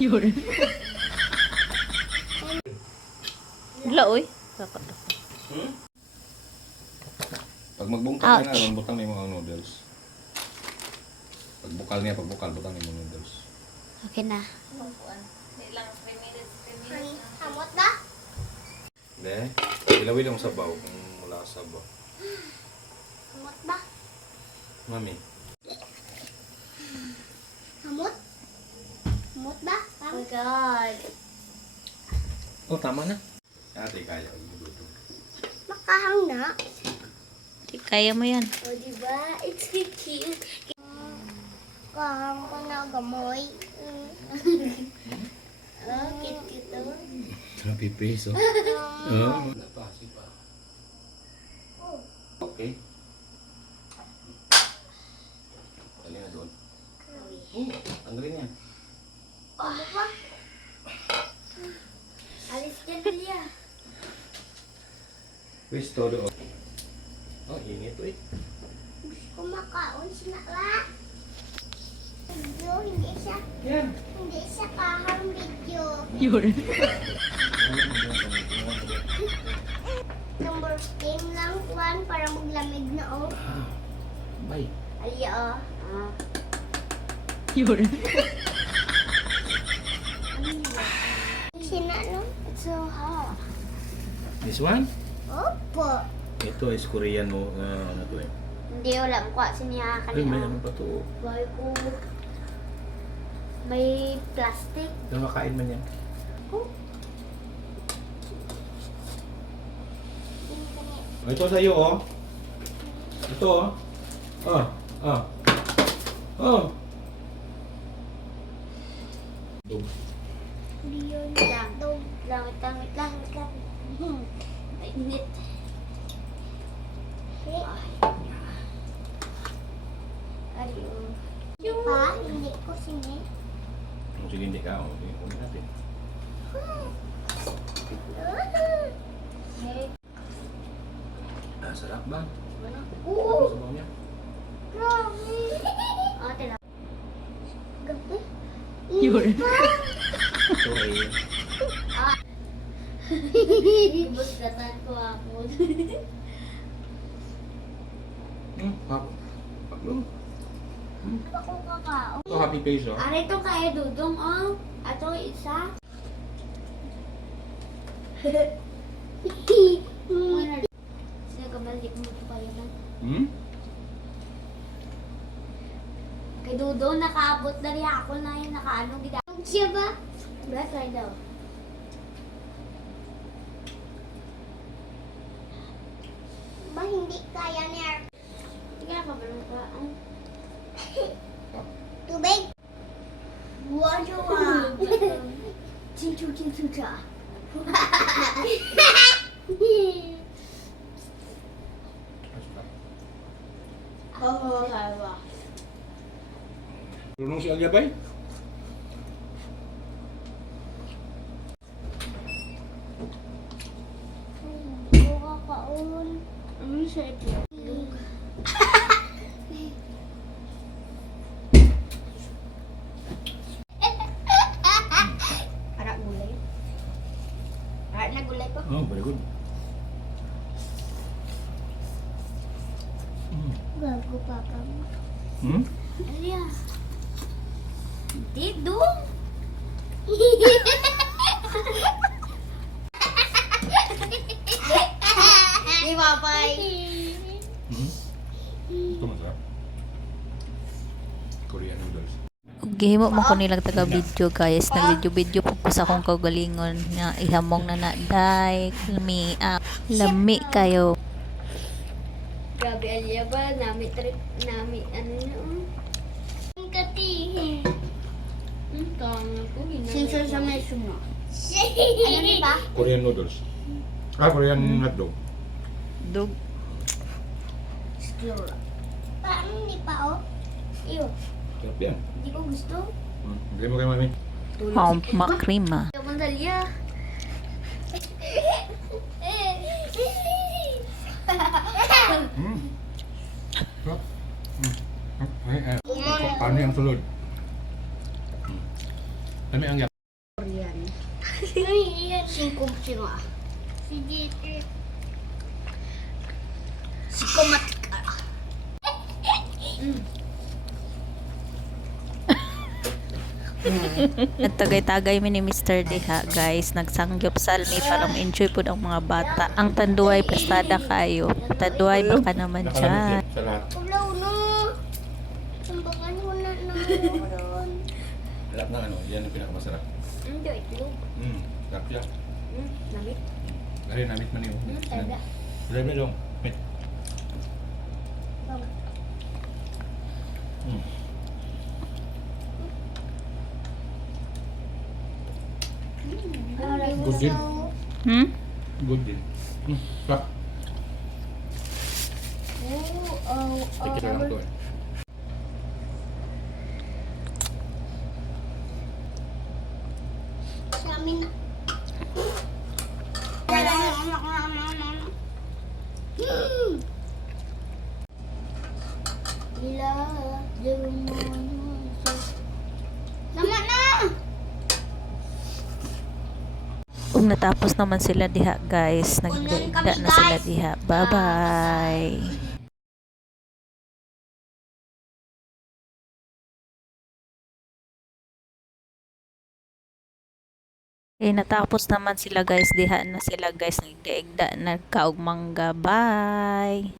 Yun. Wala, oy. Pag magbungkal Ouch. na, butang na yung mga noodles. Pagbukal niya, butang na yung mga noodles. Okay na. Hamot na? Hindi. Ilawin lang sabaw kung wala ka sabaw. Hamot ba? Mami. Hamot? Hamot ba? Oh my God. Oh, tama na. Ate, kaya. Makahang na. Kaya mo yan. O, diba? It's cute. Kahang ko na gamoy. Oh, cute to. Happy face, oh. Okay. Dali na doon. Tanggalin niya. Ano ba? Alis dyan, Lilia. Wis, todo. Oh, init, eh. Gusto makaon si Nakla. Video, hindi siya. Yan. Hindi siya kahang video. Yun. Number 10 lang, Juan, para maglamig na, oh. Bye. Aliya, oh. Yun. Sina, no? It's so hot. This one? Opo. Ito is Korean mo, ano to eh. Hindi, wala mukha siya Ay, may kanina. ano pa to. Bahay ko. May plastic. Nakakain man yan. Oh. Oh, ito sa'yo, oh. Ito, oh. Oh, oh. Oh. Hindi yun. Wait lang. Mainit. Ay, pa, hindi ko sini. Oh, sige, hindi ka. Oh, okay, kunin natin. Ah, sarap ba? Oo! Sabaw niya. Grabe! Ate lang. Gabi? Yun. Sorry. Bustatan ko ako. Pap. Paklo. Ako kakao. Ito, happy face, oh. Are ito kaya dudong, oh. Ato isa. Sila kabalik mo ito kayo lang. Hmm? Kay Dudong, nakaabot na rin ako na yung nakaano gida. Siya ba? Wala, try daw. Ba, hindi kaya ni Ark. Sige na, kabalong ka. Tubig? Wow! Chinchu cha. Oo, kaya. Tulong si Alyabay? Kakaon. Ano siya ito? Arak gulay. Arak na gulay ko. Oh, very good. Bago papa mo. Hmm? Ano yan? Didong! Di papay. Hmm? Ito masarap. Korean noodles. Gihimo mo ko nilang taga-video guys. Nag-video po ko sa akong kagalingon na ihamong na na-like. Lami kayo. Grabe Alia ba? Nami ano na Ang katihin. Tanga ko. Sinsya sa may suma. Ano di ba? Korean noodles. Ah, Korean hotdog. Dug. Stura. Paano ni pa oh? Iyo. Sarap yan. Hindi ko gusto. Bigay mo kay mami. Makrima. Kapan Dalia? Sarap. Paano yung sulod? Kami ang Ay, yan. Singkong singa. Si Dieter. Si Kumatika. Nagtagay-tagay mi ni Mr. Diha guys, nagsangyop salmi para enjoy po ang mga bata. Ang tanduay pastada kayo. Tanduay baka naman dyan. Nakalamit sa lahat. Kablaw na. Sambakan mo na naman. Lahat ng ano, yan ang pinakamasarap. Hindi, itlog. Sarap yan. Namit. Dahil namit man yun. Taga. Dahil mo yung meat. Good din. Hmm? Good din. Sarap. Tikit lang to eh. Sa amin na. Ila, Tama na! Kung natapos naman sila diha guys, nagdaigda na sila diha. Bye-bye! Eh, natapos naman sila guys, diha na sila guys, nagdaigda, nagkaugmangga. Bye!